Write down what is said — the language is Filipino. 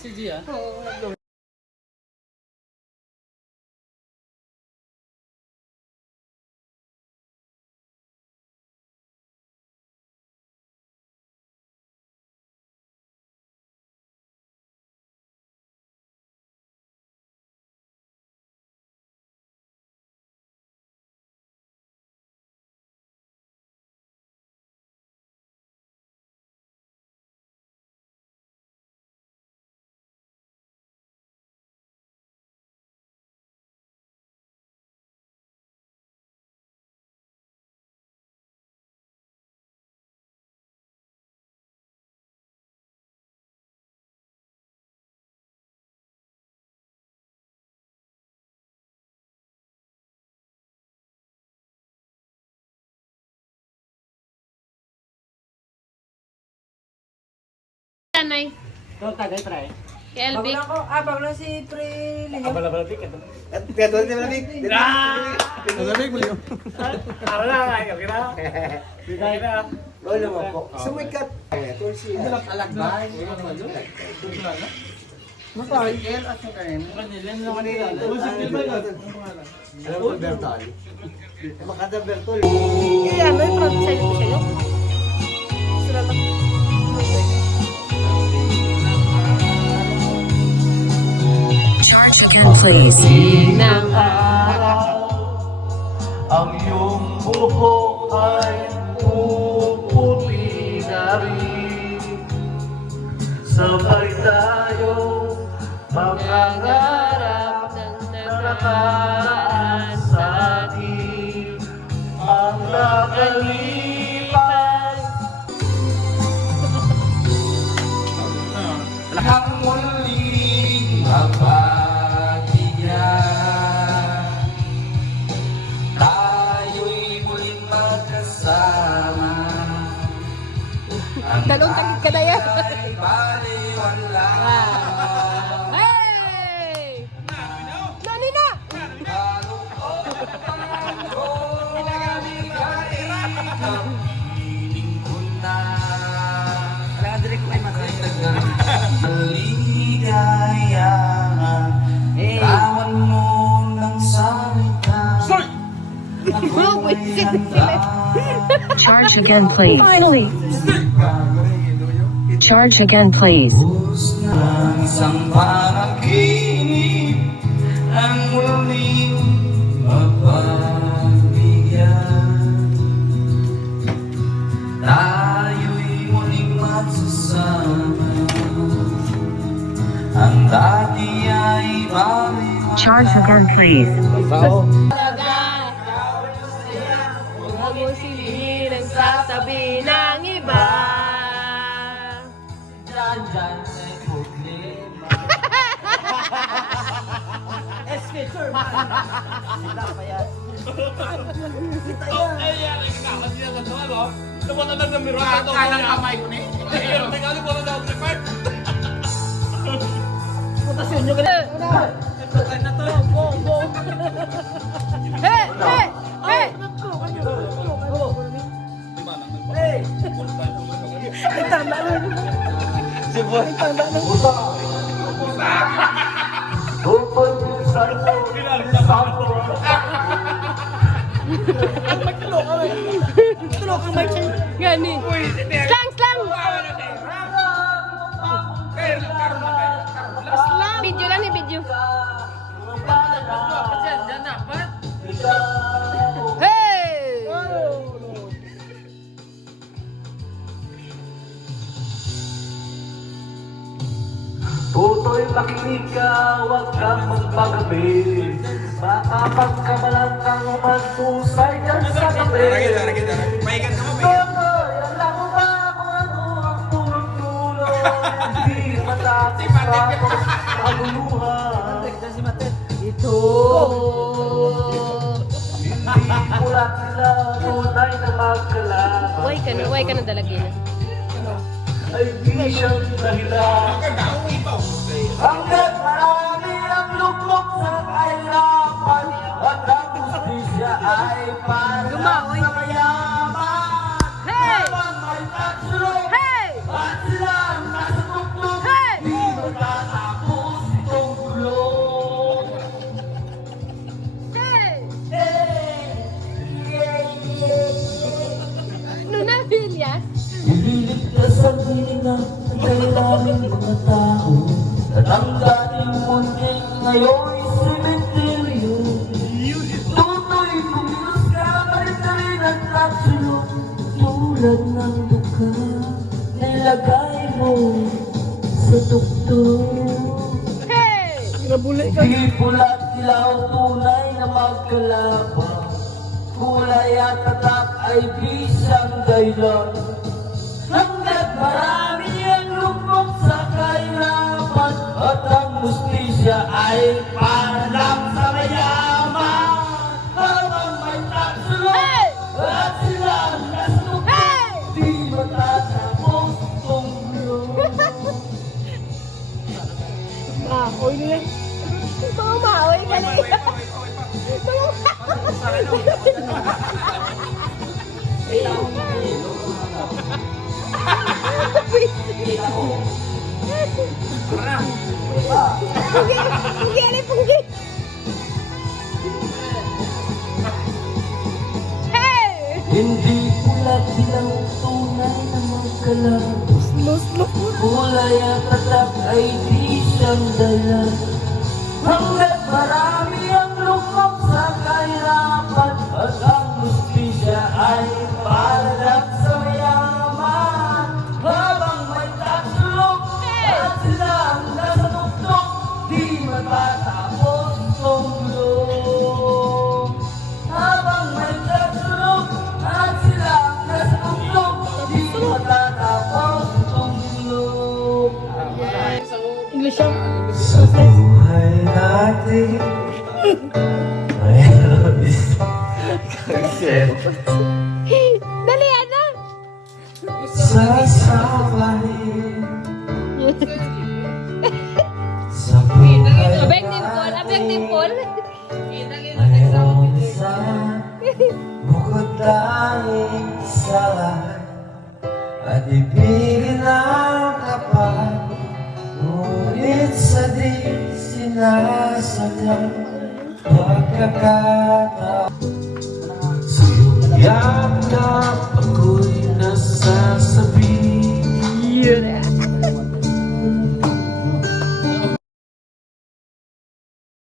si Gia? Oo. Nay. Ito, tagay pre. Kelby. Bago lang si Pre Leo. Abala-bala dik. Ito. Kaya doon din lamig. Lamig mo yun. Ara na, kaya kira. Bigay na. Lolo mo po. Sumikat. Tulsi. Alakbay. Masakil at sa kanin. Kanilan lang kanila. Musikil ba yun? Alam mo, Bertol. Makada Bertol. Kaya ano yung product sa'yo ko sa'yo? Sila lang. Charge again, please. Ng Ang iyong buhok ay puputi na rin. Sabay tayo pangarap ng nakaraan sa atin. ang nakalipas. Ang muling mapagigya. Tayo'y muling magkasama. Ang Dalawang tagig ka na yan. ay baliwala. Hey! Nani na! Ligaya, tawan mo ng salita. Oh, wait. Charge again, please. Finally. Charge again, please. Ng isang panaginip ang muling mapagbigyan. Tayo'y muling magsasama. Ang dati ay baliwala. Charge again, please. Huwag mo silingin ang sasabihin ng iba. Dyan may problema. Hey! Hey! Hey! Si Boy. Gani. Slang! Slang! Video lang ni video. Hey! Tutoy makinig ka, huwag kang magpagabi. Baka pagkamalan kang magpusay dyan sa tabi. Tutoy, alam mo ba kung ano ang tulog-tulog? Hindi matapos ako ang luluhan. Ito. Hindi mulat sila tunay na magkalaban. Way ka na dalagin. Ay di siyang dahilan. Hanggat marami ang lukok sa kahirapan at ang justisya ay para Lumaoy. sa mayaman. Hey! Habang may tatlo, Hey! at sila ang nasa tuktok, Hey! di magkakaroon. Tulad ng duka, nilagay mo sa tuktok. Hey! Di pula't ilaw, tunay na magkalabang. Kulay at tatak ay bisang dahilan. Hanggat marami ang lupok sa kahirapan, at ang justisya ay parang sa mayaman. Habang may tatsulong Hey! at sila ang nasukot, Hey! di matatapos tong gulo. Maoy na yan. Mga maoy ka na. Punggi, alay, punggi. Hey! Hindi pula't ilaw, tunay na magkalabang. Kulay at tatak ay di siyang dahilan. Hanggat marami ang lukmok sa kahirapan, at ang justisya ay parang sa mayaman. Habang may tatsulok at sila ang nasa tuktok, di matatapos tong gulo. Habang may tatsulok at sila ang nasa tuktok, di matatapos tong gulo. English siya. Sa buhay natin, mayroon isang Dali, Ana! sasabahin. Sa buhay Abeng Dimple, abeng Dimple. mayroon isang bukod tanging sa lahat, at ibigin ang tapat. Ngunit sa di sinasadya pagkakataon, sa'yo yan